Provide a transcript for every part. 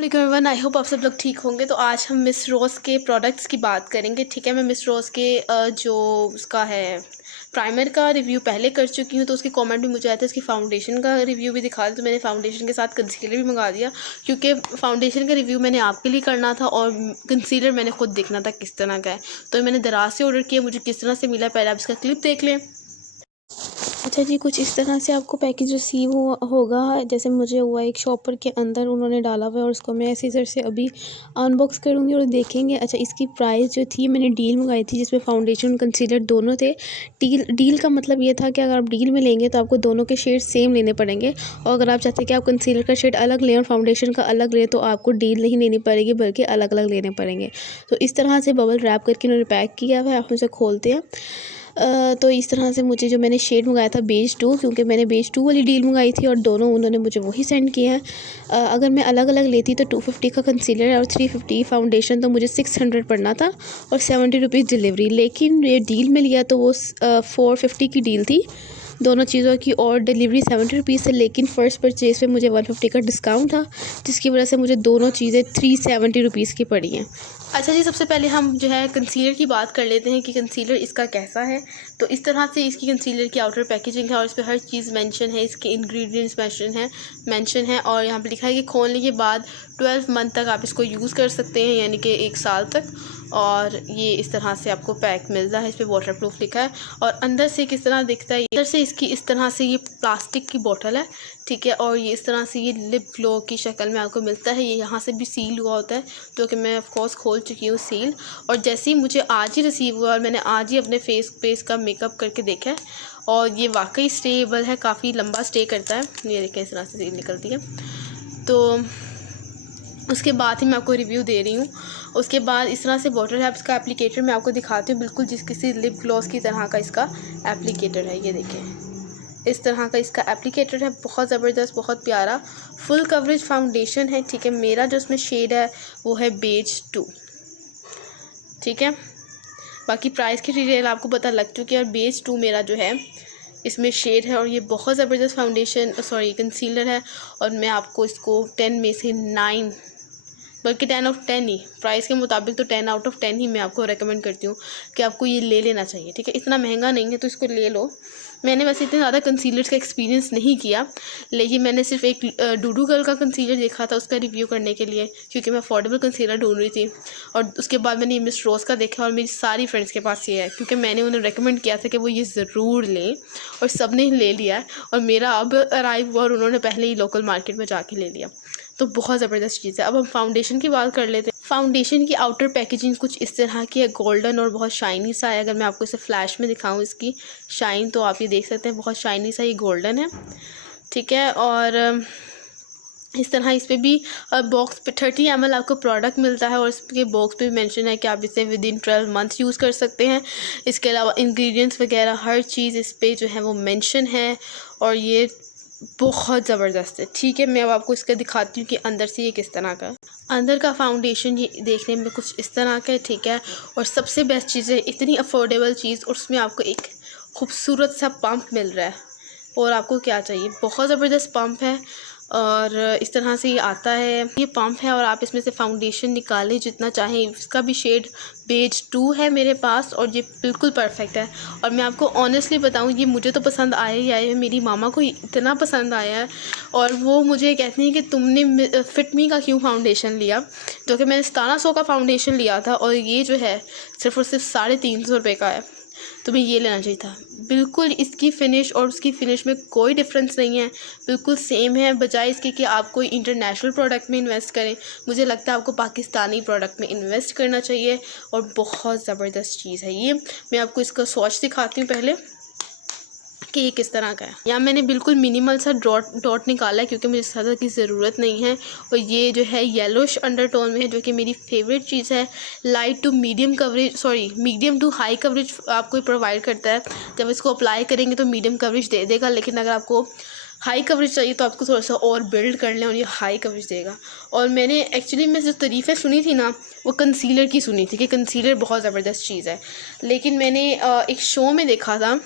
Everyone, I hope आप सब लोग ठीक होंगे। तो आज हम मिस रोज़ के प्रोडक्ट्स की बात करेंगे। ठीक है, मैं मिस रोज़ के जो उसका है प्राइमर का रिव्यू पहले कर चुकी हूँ, तो उसके कमेंट भी मुझे आए थे उसकी फ़ाउंडेशन का रिव्यू भी दिखा दिया। तो मैंने फ़ाउंडेशन के साथ कंसीलर भी मंगा दिया, क्योंकि फ़ाउंडेशन का रिव्यू मैंने आपके लिए करना था और कंसीलर मैंने खुद देखना था किस तरह का है। तो मैंने दराज से ऑर्डर किया, मुझे किस तरह से मिला पहले आप इसका क्लिप देख लें। अच्छा जी, कुछ इस तरह से आपको पैकेज रिसीव होगा जैसे मुझे हुआ। एक शॉपर के अंदर उन्होंने डाला हुआ है और उसको मैं सीजर से अभी अनबॉक्स करूँगी और देखेंगे। अच्छा, इसकी प्राइस जो थी, मैंने डील मंगाई थी जिसमें फाउंडेशन कंसीलर दोनों थे। डील का मतलब ये था कि अगर आप डील में लेंगे तो आपको दोनों के शेड सेम लेने पड़ेंगे, और अगर आप चाहते हैं कि आप कंसीलर का शेड अलग लें और फाउंडेशन का अलग लें तो आपको डील नहीं लेनी पड़ेगी बल्कि अलग अलग लेने पड़ेंगे। तो इस तरह से बबल रैप करके उन्होंने पैक किया हुआ है। आप उसे खोलते हैं तो इस तरह से मुझे जो मैंने शेड मंगाया था बेज 2, क्योंकि मैंने बेज 2 वाली डील मंगाई थी और दोनों उन्होंने मुझे वही सेंड किए हैं। अगर मैं अलग अलग लेती तो 250 का कंसीलर और 350 फाउंडेशन, तो मुझे 600 पड़ना था और 70 रुपीज़ डिलीवरी। लेकिन ये डील में लिया तो वो 450 की डील थी दोनों चीज़ों की, और डिलीवरी 70 रुपीज़ है। लेकिन फ़र्स्ट परचेज़ पे मुझे 150 का डिस्काउंट था, जिसकी वजह से मुझे दोनों चीज़ें 370 रुपीज़ की पड़ी हैं। अच्छा जी, सबसे पहले हम जो है कंसीलर की बात कर लेते हैं कि कंसीलर इसका कैसा है। तो इस तरह से इसकी कंसीलर की आउटर पैकेजिंग है और इस पर हर चीज़ मेंशन है, इसके इंग्रेडिएंट्स मेंशन है और यहाँ पे लिखा है कि खोलने के बाद 12 मंथ तक आप इसको यूज़ कर सकते हैं, यानी कि 1 साल तक। और ये इस तरह से आपको पैक मिलता है, इस पर वाटर प्रूफ लिखा है। और अंदर से किस तरह दिखता है, अंदर से इसकी इस तरह से ये प्लास्टिक की बोतल है, ठीक है। और ये इस तरह से ये लिप ग्लो की शक्ल में आपको मिलता है। ये यहाँ से भी सील हुआ होता है, जो कि मैं ऑफ कोर्स खोल चुकी हूँ सील। और जैसे ही मुझे आज ही रिसीव हुआ और मैंने आज ही अपने फेस पे इसका मेकअप करके देखा है, और ये वाकई स्टेबल है, काफ़ी लंबा स्टे करता है। ये देखें, इस तरह से सील निकलती है। तो उसके बाद ही मैं आपको रिव्यू दे रही हूँ। उसके बाद इस तरह से वाटर हैप्स का एप्लीकेटर मैं आपको दिखाती हूँ, बिल्कुल जिस किसी लिप ग्लॉस की तरह का इसका एप्लीकेटर है। ये देखें, इस तरह का इसका एप्लीकेटर है, बहुत ज़बरदस्त, बहुत प्यारा, फुल कवरेज फाउंडेशन है, ठीक है। मेरा जो इसमें शेड है वो है बेज 2, ठीक है। बाकी प्राइस की डिटेल आपको पता लग चुकी है। और बेज 2 मेरा जो है इसमें शेड है, और ये बहुत ज़बरदस्त कंसीलर है। और मैं आपको इसको 10 में से 9, बल्कि 10 आउट 10 ही, प्राइस के मुताबिक तो 10 आउट ऑफ 10 ही मैं आपको रेकमेंड करती हूँ कि आपको ये ले लेना चाहिए, ठीक है। इतना महंगा नहीं है तो इसको ले लो। मैंने वैसे इतने ज़्यादा कंसीलर्स का एक्सपीरियंस नहीं किया, लेकिन मैंने सिर्फ एक डूडू गर्ल का कंसीलर देखा था उसका रिव्यू करने के लिए, क्योंकि मैं अफोर्डेबल कंसीलर ढूंढ रही थी। और उसके बाद मैंने ये मिस रोज़ का देखा और मेरी सारी फ्रेंड्स के पास ये है, क्योंकि मैंने उन्हें रेकमेंड किया था कि वो ये ज़रूर लें, और सब ने ले लिया है। और मेरा अब अराइव हुआ और उन्होंने पहले ही लोकल मार्केट में जाके ले लिया। तो बहुत ज़बरदस्त चीज़ है। अब हम फाउंडेशन की बात कर लेते हैं। फाउंडेशन की आउटर पैकेजिंग कुछ इस तरह की है, गोल्डन और बहुत शाइनी सा है। अगर मैं आपको इसे फ्लैश में दिखाऊं इसकी शाइन, तो आप ये देख सकते हैं, बहुत शाइनी सा ये गोल्डन है, ठीक है। और इस तरह इस पर भी बॉक्स पे 30 ml आपको प्रोडक्ट मिलता है, और इसके बॉक्स पे भी मेंशन है कि आप इसे विदिन 12 मंथ्स यूज़ कर सकते हैं। इसके अलावा इंग्रेडिएंट्स वगैरह हर चीज़ इस पर जो है वो मेंशन है, और ये बहुत ज़बरदस्त है, ठीक है। मैं अब आपको इसका दिखाती हूँ कि अंदर से ये किस तरह का है। अंदर का फाउंडेशन ये देखने में कुछ इस तरह का है, ठीक है। और सबसे बेस्ट चीज़ है, इतनी अफोर्डेबल चीज़, और उसमें आपको एक खूबसूरत सा पंप मिल रहा है, और आपको क्या चाहिए, बहुत ज़बरदस्त पंप है। और इस तरह से ये आता है, ये पंप है, और आप इसमें से फाउंडेशन निकालें जितना चाहें। इसका भी शेड बेज 2 है मेरे पास, और ये बिल्कुल परफेक्ट है। और मैं आपको ऑनेस्टली बताऊं, ये मुझे तो पसंद आया ही आया है, मेरी मामा को इतना पसंद आया है, और वो मुझे कहती हैं कि तुमने फिट मी का क्यों फाउंडेशन लिया, जो कि मैंने 1700 का फाउंडेशन लिया था, और ये जो है सिर्फ और सिर्फ 350 रुपये का है। तुम्हें ये लेना चाहिए था। बिल्कुल इसकी फ़िनिश और उसकी फ़िनिश में कोई डिफरेंस नहीं है, बिल्कुल सेम है। बजाय इसके कि आप कोई इंटरनेशनल प्रोडक्ट में इन्वेस्ट करें, मुझे लगता है आपको पाकिस्तानी प्रोडक्ट में इन्वेस्ट करना चाहिए, और बहुत ज़बरदस्त चीज़ है ये। मैं आपको इसका स्वॉच दिखाती हूँ पहले कि ये किस तरह का है। यहाँ मैंने बिल्कुल मिनिमल सा डॉट निकाला है, क्योंकि मुझे ज़्यादा की ज़रूरत नहीं है। और ये जो है येलोश अंडरटोन में है, जो कि मेरी फेवरेट चीज़ है। Light to medium coverage, medium to high coverage आपको प्रोवाइड करता है। जब इसको अप्लाई करेंगे तो मीडियम कवरेज दे देगा, लेकिन अगर आपको हाई कवरेज चाहिए तो आपको थोड़ा सा और बिल्ड कर लें, और ये हाई कवरेज देगा। और मैंने एक्चुअली में जो तारीफ़ें सुनी थी ना, वो कंसीलर की सुनी थी कि कंसीलर बहुत ज़बरदस्त चीज़ है। लेकिन मैंने एक शो में देखा था,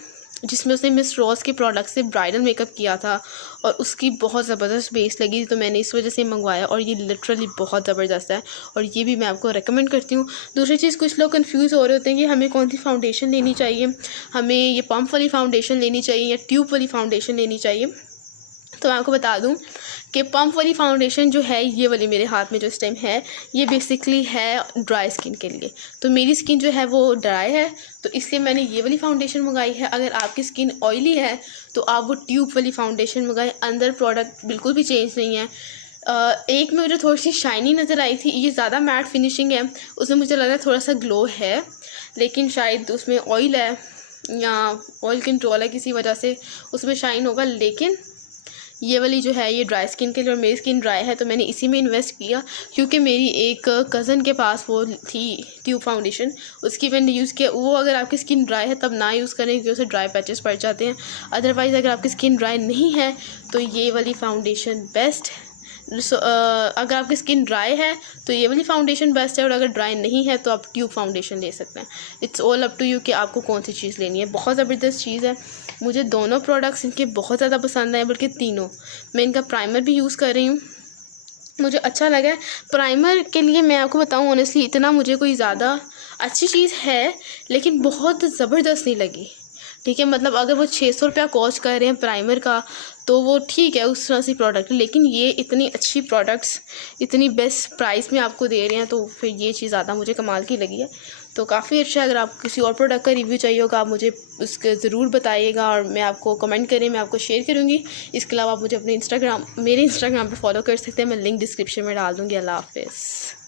जिसमें उसने मिस रॉस के प्रोडक्ट से ब्राइडल मेकअप किया था और उसकी बहुत ज़बरदस्त बेस लगी, तो मैंने इस वजह से मंगवाया और ये लिटरली बहुत ज़बरदस्त है और ये भी मैं आपको रेकमेंड करती हूँ। दूसरी चीज़, कुछ लोग कंफ्यूज हो रहे होते हैं कि हमें कौन सी फाउंडेशन लेनी चाहिए, हमें ये पम्प वाली फाउंडेशन लेनी चाहिए या ट्यूब वाली फाउंडेशन लेनी चाहिए। तो मैं आपको बता दूं कि पम्प वाली फाउंडेशन जो है, ये वाली मेरे हाथ में जो इस टाइम है, ये बेसिकली है ड्राई स्किन के लिए। तो मेरी स्किन जो है वो ड्राई है, तो इसलिए मैंने ये वाली फाउंडेशन मंगाई है। अगर आपकी स्किन ऑयली है तो आप वो ट्यूब वाली फाउंडेशन मंगाएं। अंदर प्रोडक्ट बिल्कुल भी चेंज नहीं है। एक में मुझे थोड़ी सी शाइनी नज़र आई थी, ये ज़्यादा मैट फिनिशिंग है, उसमें मुझे लगा थोड़ा सा ग्लो है, लेकिन शायद उसमें ऑयल है या ऑयल कंट्रोल है, किसी वजह से उसमें शाइन होगा। लेकिन ये वाली जो है ये ड्राई स्किन के लिए, और मेरी स्किन ड्राई है तो मैंने इसी में इन्वेस्ट किया, क्योंकि मेरी एक कज़न के पास वो थी ट्यूब फाउंडेशन, उसकी मैंने यूज़ किया। वो अगर आपकी स्किन ड्राई है तब ना यूज़ करें, क्योंकि उसे ड्राई पैचेस पड़ जाते हैं। अदरवाइज़ अगर आपकी स्किन ड्राई नहीं है तो ये वाली फाउंडेशन बेस्ट। अगर आपकी स्किन ड्राई है तो ये वाली फाउंडेशन बेस्ट है, और अगर ड्राई नहीं है तो आप ट्यूब फाउंडेशन ले सकते हैं। It's all up to you कि आपको कौन सी चीज़ लेनी है। बहुत ज़बरदस्त चीज़ है, मुझे दोनों प्रोडक्ट्स इनके बहुत ज़्यादा पसंद आए, बल्कि तीनों। मैं इनका प्राइमर भी यूज़ कर रही हूँ, मुझे अच्छा लगा है। प्राइमर के लिए मैं आपको बताऊँ ऑनेस्टली, इतना मुझे कोई ज़्यादा अच्छी चीज़ है लेकिन बहुत ज़बरदस्त नहीं लगी। ठीक है, मतलब अगर वो 600 रुपया कॉस्ट कर रहे हैं प्राइमर का तो वो ठीक है, उस तरह से प्रोडक्ट, लेकिन ये इतनी अच्छी प्रोडक्ट्स इतनी बेस्ट प्राइस में आपको दे रहे हैं, तो फिर ये चीज़ ज़्यादा मुझे कमाल की लगी है। तो काफ़ी अच्छा है। अगर आपको किसी और प्रोडक्ट का रिव्यू चाहिए होगा आप मुझे उसके ज़रूर बताइएगा, और मैं आपको कमेंट करें, मैं आपको शेयर करूँगी। इसके अलावा आप मुझे अपने मेरे इंस्टाग्राम पे फॉलो कर सकते हैं, मैं लिंक डिस्क्रिप्शन में डाल दूँगी। अल्लाह हाफ़िज़।